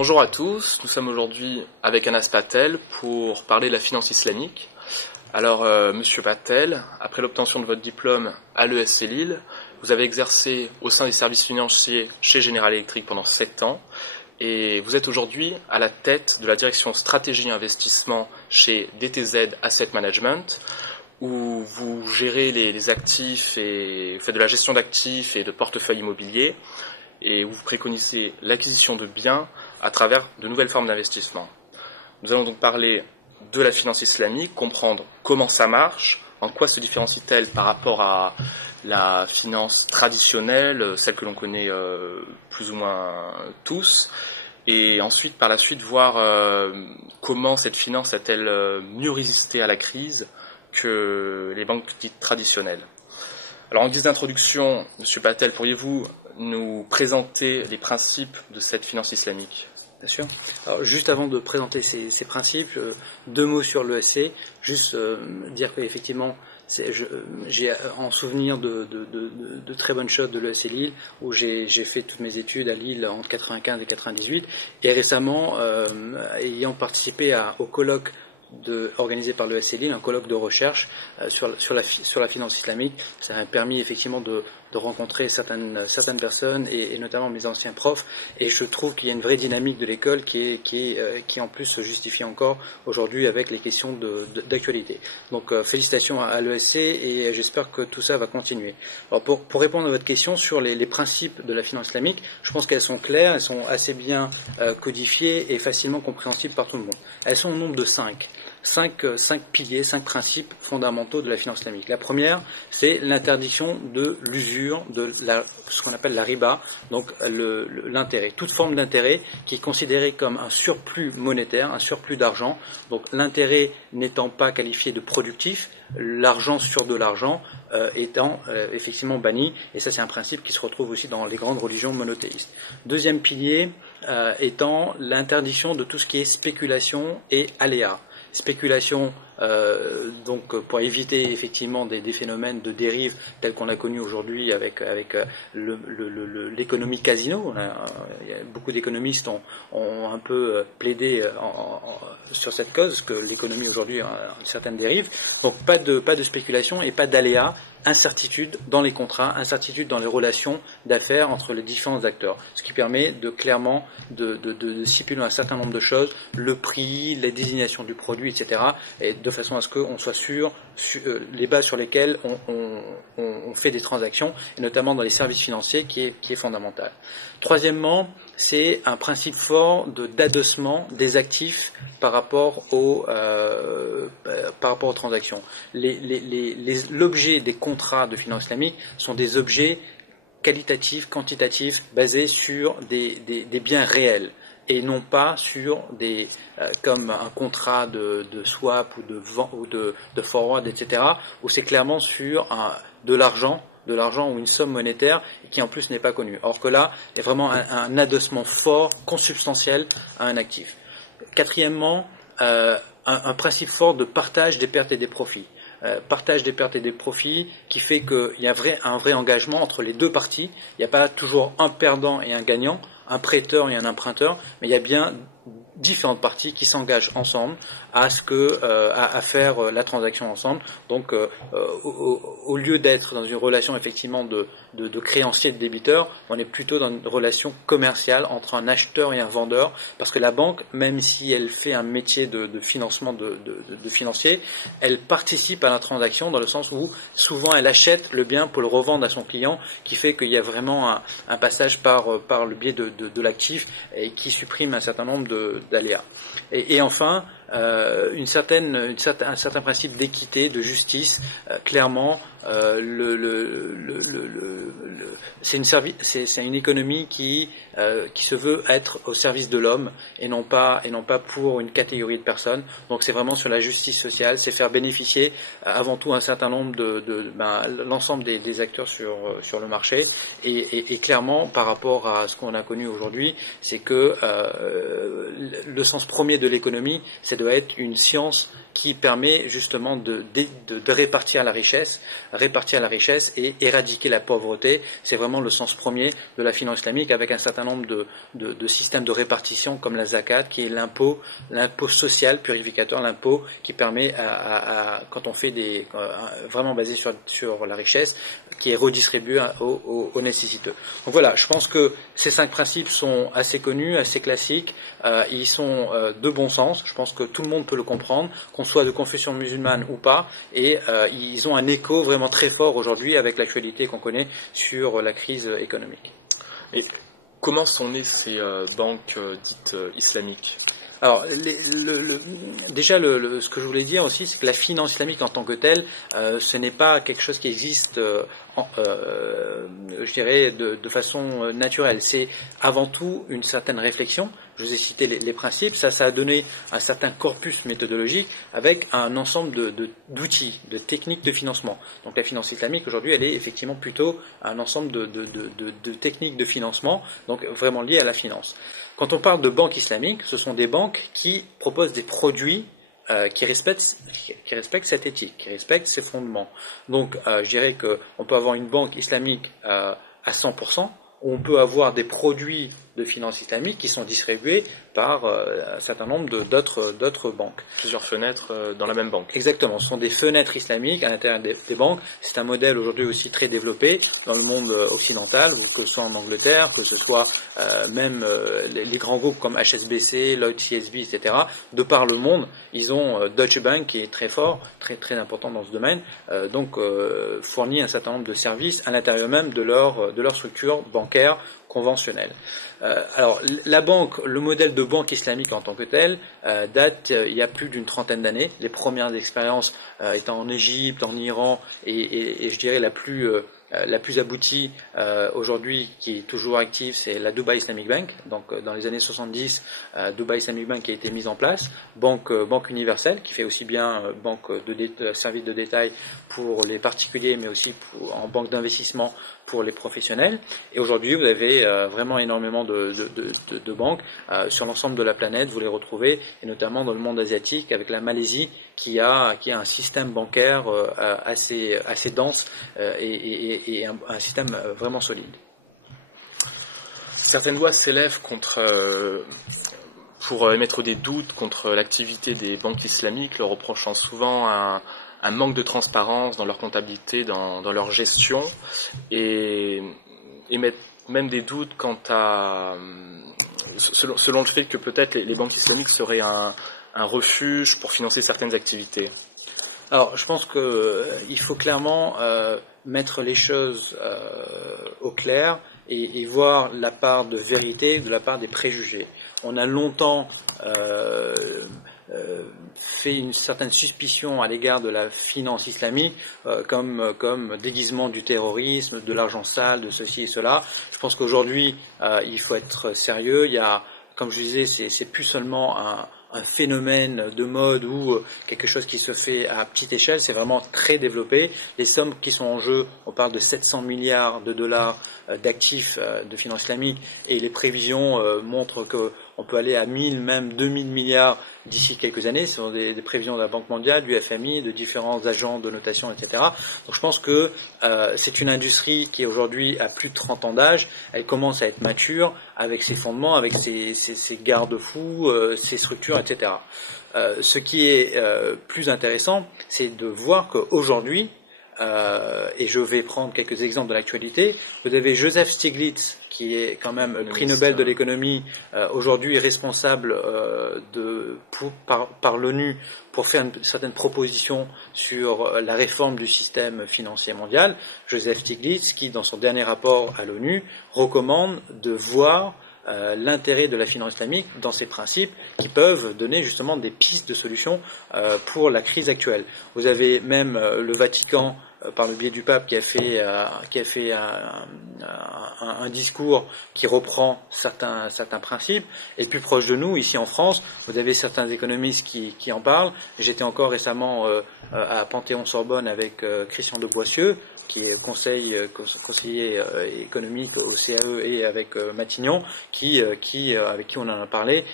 Bonjour à tous, nous sommes aujourd'hui avec Anas Patel pour parler de la finance islamique. Alors, Monsieur Patel, après l'obtention de votre diplôme à l'ESC Lille, vous avez exercé au sein des services financiers chez General Electric pendant 7 ans et vous êtes aujourd'hui à la tête de la direction stratégie et investissement chez DTZ Asset Management, où vous gérez les actifs et vous faites de la gestion d'actifs et de portefeuilles immobiliers et où vous préconisez l'acquisition de biens à travers de nouvelles formes d'investissement. Nous allons donc parler de la finance islamique, comprendre comment ça marche, en quoi se différencie-t-elle par rapport à la finance traditionnelle, celle que l'on connaît plus ou moins tous, et ensuite par la suite voir comment cette finance a-t-elle mieux résisté à la crise que les banques dites traditionnelles. Alors en guise d'introduction, M. Patel, pourriez-vous nous présenter les principes de cette finance islamique ? Bien sûr. Alors, juste avant de présenter ces principes, 2 mots sur l'ESC. Juste dire qu'effectivement, j'ai en souvenir de très bonnes choses de l'ESC Lille, où j'ai fait toutes mes études à Lille entre 95 et 98. Et récemment, ayant participé au colloque organisé par l'ESC Lille, un colloque de recherche sur la finance islamique, ça m'a permis effectivement de rencontrer certaines personnes et notamment mes anciens profs, et je trouve qu'il y a une vraie dynamique de l'école qui en plus se justifie encore aujourd'hui avec les questions d'actualité. Donc félicitations à l'ESC et j'espère que tout ça va continuer. Alors pour répondre à votre question sur les principes de la finance islamique, je pense qu'elles sont claires, elles sont assez bien codifiées et facilement compréhensibles par tout le monde. Elles sont au nombre de 5 piliers, 5 principes fondamentaux de la finance islamique. La première, c'est l'interdiction de l'usure, ce qu'on appelle la riba, donc l'intérêt. Toute forme d'intérêt qui est considérée comme un surplus monétaire, un surplus d'argent. Donc l'intérêt n'étant pas qualifié de productif, l'argent sur de l'argent étant effectivement banni. Et ça, c'est un principe qui se retrouve aussi dans les grandes religions monothéistes. Deuxième pilier étant l'interdiction de tout ce qui est spéculation et aléa. Spéculation, donc pour éviter effectivement des phénomènes de dérive tels qu'on a connus aujourd'hui avec l'économie casino. Beaucoup d'économistes ont un peu plaidé sur cette cause, que l'économie aujourd'hui a une certaine dérive. Donc pas de spéculation et pas d'aléa. Incertitude dans les contrats, incertitude dans les relations d'affaires entre les différents acteurs, ce qui permet clairement de stipuler un certain nombre de choses, le prix, la désignation du produit, etc., et de façon à ce qu'on soit sûr les bases sur lesquelles on fait des transactions, et notamment dans les services financiers, qui est fondamental. Troisièmement, c'est un principe fort d'adossement des actifs par rapport aux transactions. L'objet des contrats de finance islamique sont des objets qualitatifs, quantitatifs, basés sur des biens réels et non pas sur comme un contrat de swap ou de forward, etc., où c'est clairement sur de l'argent ou une somme monétaire qui en plus n'est pas connue. Or que là, il y a vraiment un adossement fort, consubstantiel à un actif. Quatrièmement, un principe fort de partage des pertes et des profits. Partage des pertes et des profits qui fait qu'il y a un vrai engagement entre les deux parties. Il n'y a pas toujours un perdant et un gagnant, un prêteur et un emprunteur, mais il y a bien différentes parties qui s'engagent ensemble à faire la transaction ensemble. Donc au lieu d'être dans une relation effectivement de créancier et de débiteur, on est plutôt dans une relation commerciale entre un acheteur et un vendeur, parce que la banque, même si elle fait un métier de financement de financier, elle participe à la transaction dans le sens où souvent elle achète le bien pour le revendre à son client, qui fait qu'il y a vraiment un passage par le biais de l'actif et qui supprime un certain nombre d'aléas. Et enfin, un certain principe d'équité, de justice, clairement, c'est une économie qui se veut être au service de l'homme et non pas pour une catégorie de personnes. Donc c'est vraiment sur la justice sociale, c'est faire bénéficier avant tout un certain nombre l'ensemble des acteurs sur le marché et clairement par rapport à ce qu'on a connu aujourd'hui, c'est que le sens premier de l'économie, ça doit être une science qui permet justement de répartir la richesse et éradiquer la pauvreté. C'est vraiment le sens premier de la finance islamique, avec un certain nombre nombre de systèmes de répartition comme la zakat, qui est l'impôt social purificateur, l'impôt qui permet quand on fait vraiment basé sur la richesse, qui est redistribué aux nécessiteux. Donc voilà, je pense que ces 5 principes sont assez connus, assez classiques, ils sont de bon sens, je pense que tout le monde peut le comprendre, qu'on soit de confession musulmane ou pas, et ils ont un écho vraiment très fort aujourd'hui avec l'actualité qu'on connaît sur la crise économique. Et comment sont nées ces banques dites islamiques ? Alors, déjà, ce que je voulais dire aussi, c'est que la finance islamique en tant que telle, ce n'est pas quelque chose qui existe, je dirais, de façon naturelle. C'est avant tout une certaine réflexion. Je vous ai cité les principes. Ça a donné un certain corpus méthodologique avec un ensemble d'outils, de techniques de financement. Donc, la finance islamique, aujourd'hui, elle est effectivement plutôt un ensemble de techniques de financement, donc vraiment liées à la finance. Quand on parle de banques islamiques, ce sont des banques qui proposent des produits qui respectent cette éthique, qui respectent ces fondements. Donc, je dirais qu'on peut avoir une banque islamique à 100%, ou on peut avoir des produits de finance islamique qui sont distribués par un certain nombre d'autres banques. Plusieurs fenêtres dans la même banque. Exactement, ce sont des fenêtres islamiques à l'intérieur des banques. C'est un modèle aujourd'hui aussi très développé dans le monde occidental, que ce soit en Angleterre, que ce soit même les grands groupes comme HSBC, Lloyds TSB, etc. De par le monde, ils ont Deutsche Bank qui est très fort, très très important dans ce domaine, donc fournit un certain nombre de services à l'intérieur même de leur structure bancaire conventionnelle. Alors, le modèle de banque islamique en tant que tel date il y a plus d'une trentaine d'années. Les premières expériences étant en Égypte, en Iran et je dirais la plus aboutie aujourd'hui, qui est toujours active, c'est la Dubai Islamic Bank. Donc dans les années 70, Dubai Islamic Bank a été mise en place, banque universelle, qui fait aussi bien service de détail pour les particuliers, mais aussi en banque d'investissement pour les professionnels. Et aujourd'hui, vous avez vraiment énormément de banques sur l'ensemble de la planète. Vous les retrouvez, et notamment dans le monde asiatique, avec la Malaisie, qui a un système bancaire assez dense et un système vraiment solide. Certaines voix s'élèvent pour émettre des doutes contre l'activité des banques islamiques, leur reprochant souvent un manque de transparence dans leur comptabilité, dans leur gestion, et émettent même des doutes selon le fait que peut-être les banques islamiques seraient un refuge pour financer certaines activités. Alors, je pense qu'il faut clairement mettre les choses au clair et voir la part de vérité de la part des préjugés. On a longtemps fait une certaine suspicion à l'égard de la finance islamique comme déguisement du terrorisme, de l'argent sale, de ceci et cela. Je pense qu'aujourd'hui, il faut être sérieux. Il y a, comme je disais, c'est plus seulement un phénomène de mode ou quelque chose qui se fait à petite échelle, c'est vraiment très développé. Les sommes qui sont en jeu, on parle de 700 milliards de dollars d'actifs de finance islamique, et les prévisions montrent qu'on peut aller à 1000, même 2000 milliards d'ici quelques années. Ce sont des prévisions de la Banque mondiale, du FMI, de différents agents de notation, etc. Donc je pense que c'est une industrie qui aujourd'hui a plus de 30 ans d'âge, elle commence à être mature avec ses fondements, avec ses garde-fous, ses structures, etc. Ce qui est plus intéressant, c'est de voir qu'aujourd'hui, et je vais prendre quelques exemples de l'actualité, vous avez Joseph Stiglitz, qui est quand même le prix Nobel de l'économie, aujourd'hui responsable par l'ONU pour faire une certaine proposition sur la réforme du système financier mondial. Joseph Stiglitz, qui dans son dernier rapport à l'ONU recommande de voir l'intérêt de la finance islamique dans ses principes qui peuvent donner justement des pistes de solutions pour la crise actuelle. Vous avez même le Vatican, par le biais du pape, qui a fait un discours qui reprend certains principes. Et plus proche de nous, ici en France, vous avez certains économistes qui en parlent. J'étais encore récemment à Panthéon-Sorbonne avec Christian de Boissieu, qui est conseiller économique au CAE, et avec Matignon, avec qui on en a parlé.